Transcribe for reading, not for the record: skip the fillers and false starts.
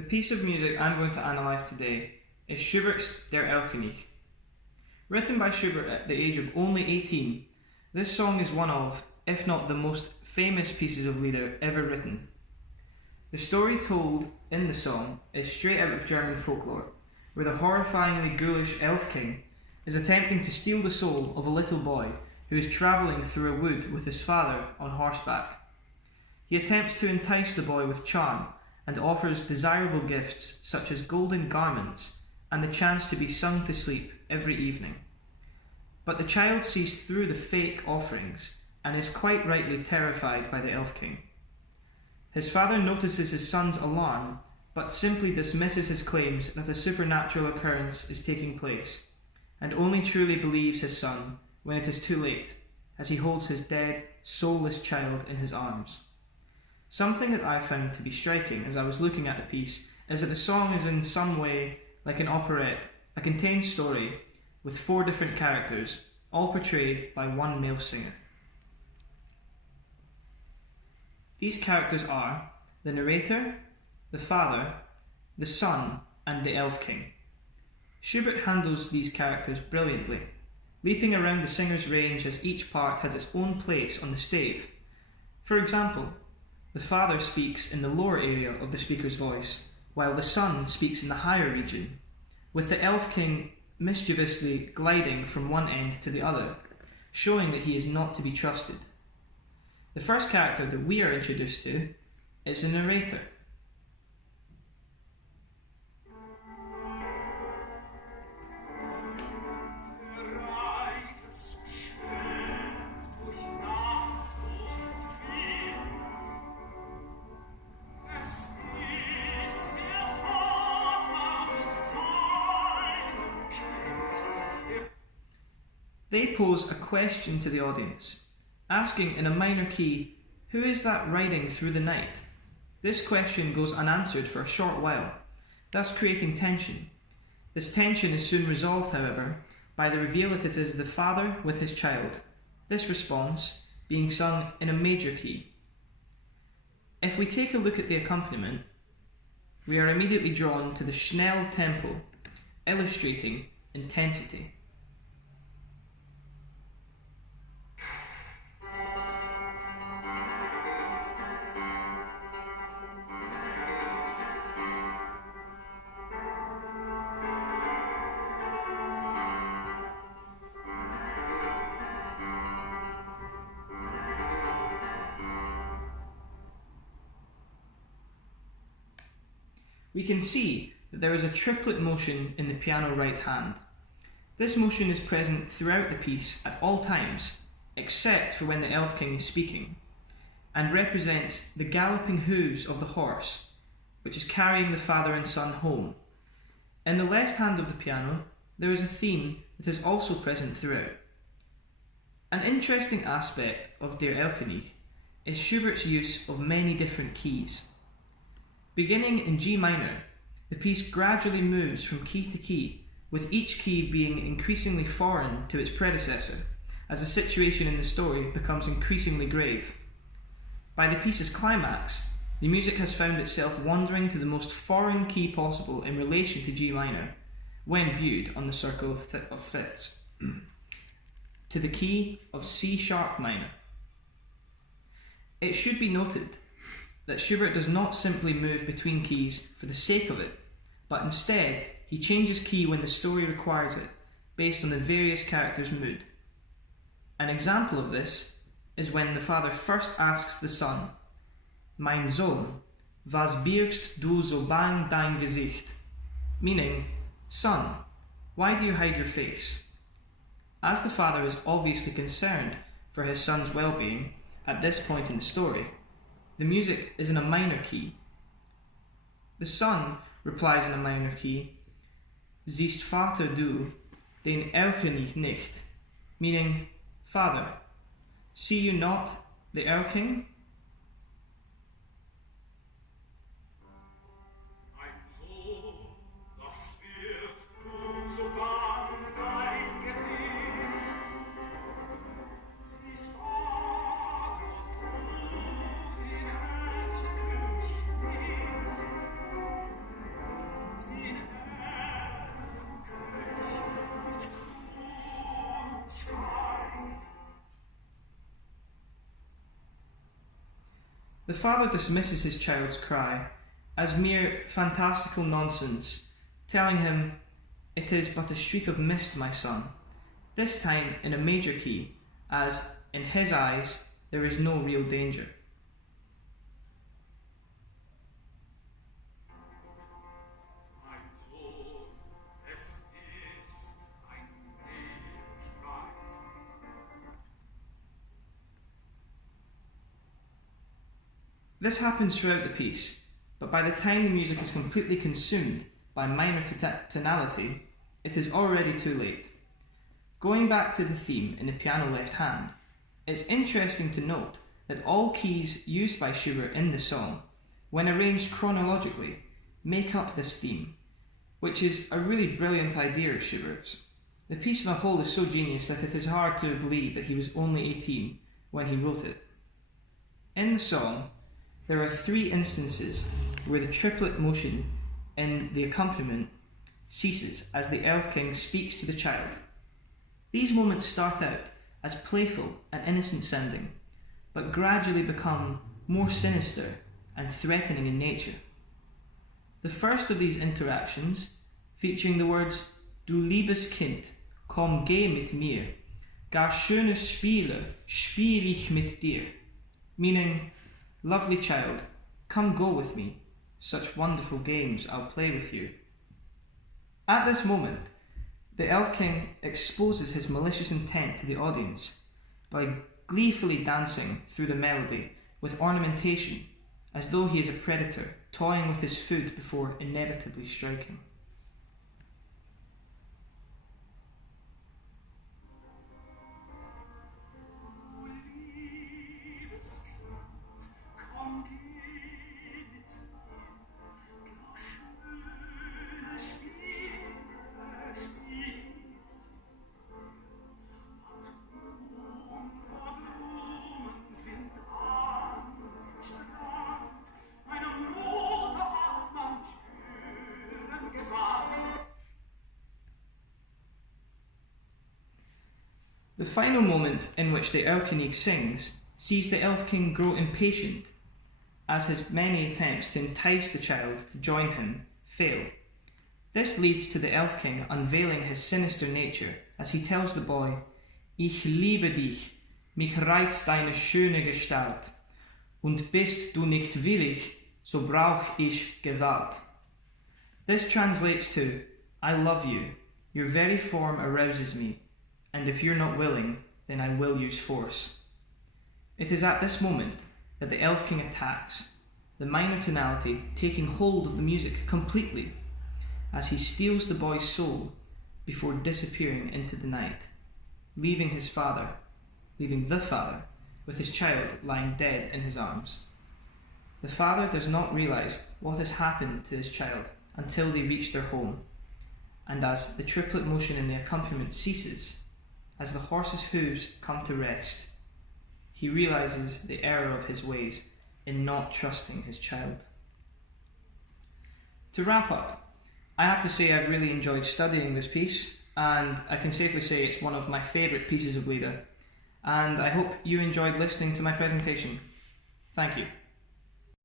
The piece of music I'm going to analyse today is Schubert's Der Erlkonig. Written by Schubert at the age of only 18, this song is one of, if not the most famous pieces of Lieder ever written. The story told in the song is straight out of German folklore, where the horrifyingly ghoulish elf king is attempting to steal the soul of a little boy who is travelling through a wood with his father on horseback. He attempts to entice the boy with charm and offers desirable gifts such as golden garments and the chance to be sung to sleep every evening. But the child sees through the fake offerings and is quite rightly terrified by the elf king. His father notices his son's alarm, but simply dismisses his claims that a supernatural occurrence is taking place, and only truly believes his son when it is too late, as he holds his dead, soulless child in his arms. Something that I found to be striking as I was looking at the piece is that the song is in some way like an operette, a contained story with 4 different characters, all portrayed by one male singer. These characters are the narrator, the father, the son, and the elf king. Schubert handles these characters brilliantly, leaping around the singer's range as each part has its own place on the stave. For example, the father speaks in the lower area of the speaker's voice, while the son speaks in the higher region, with the elf king mischievously gliding from one end to the other, showing that he is not to be trusted. The first character that we are introduced to is the narrator. They pose a question to the audience, asking in a minor key, "Who is that riding through the night?" This question goes unanswered for a short while, thus creating tension. This tension is soon resolved, however, by the reveal that it is the father with his child, this response being sung in a major key. If we take a look at the accompaniment, we are immediately drawn to the schnell tempo, illustrating intensity. We can see that there is a triplet motion in the piano right hand. This motion is present throughout the piece at all times, except for when the elf king is speaking, and represents the galloping hooves of the horse, which is carrying the father and son home. In the left hand of the piano, there is a theme that is also present throughout. An interesting aspect of Der Erlkonig is Schubert's use of many different keys. Beginning in G minor, the piece gradually moves from key to key, with each key being increasingly foreign to its predecessor, as the situation in the story becomes increasingly grave. By the piece's climax, the music has found itself wandering to the most foreign key possible in relation to G minor, when viewed on the circle of fifths, to the key of C sharp minor. It should be noted that Schubert does not simply move between keys for the sake of it, but instead he changes key when the story requires it, based on the various characters' mood. An example of this is when the father first asks the son, "Mein Sohn, was birgst du so bang dein Gesicht?" meaning, "Son, why do you hide your face?" As the father is obviously concerned for his son's well-being at this point in the story, the music is in a minor key. The son replies in a minor key, "Siehst Vater du den Erlkonig nicht?" meaning, "Father, see you not the Erlking?" The father dismisses his child's cry as mere fantastical nonsense, telling him, "It is but a streak of mist, my son," this time in a major key, as, in his eyes, there is no real danger. This happens throughout the piece, but by the time the music is completely consumed by minor tonality, it is already too late. Going back to the theme in the piano left hand, it's interesting to note that all keys used by Schubert in the song, when arranged chronologically, make up this theme, which is a really brilliant idea of Schubert's. The piece on a whole is so genius that it is hard to believe that he was only 18 when he wrote it. In the song, there are 3 instances where the triplet motion in the accompaniment ceases as the Elf King speaks to the child. These moments start out as playful and innocent sounding, but gradually become more sinister and threatening in nature. The first of these interactions, featuring the words "Du liebes Kind, komm geh mit mir, gar schöne Spiele spiel ich mit dir," meaning, "Lovely child, come go with me, such wonderful games I'll play with you." At this moment, the Elf King exposes his malicious intent to the audience by gleefully dancing through the melody with ornamentation, as though he is a predator toying with his food before inevitably striking. The final moment in which the Erlkonig sings sees the Elf King grow impatient, as his many attempts to entice the child to join him fail. This leads to the Elf King unveiling his sinister nature as he tells the boy, "Ich liebe dich, mich reizt deine schöne Gestalt, und bist du nicht willig, so brauch ich Gewalt." This translates to, "I love you, your very form arouses me, and if you're not willing, then I will use force." It is at this moment that the Elf King attacks, the minor tonality taking hold of the music completely, as he steals the boy's soul before disappearing into the night, leaving the father, with his child lying dead in his arms. The father does not realize what has happened to his child until they reach their home, and as the triplet motion in the accompaniment ceases, as the horse's hooves come to rest, he realizes the error of his ways in not trusting his child. To wrap up, I have to say I've really enjoyed studying this piece, and I can safely say it's one of my favourite pieces of Lieder, and I hope you enjoyed listening to my presentation. Thank you.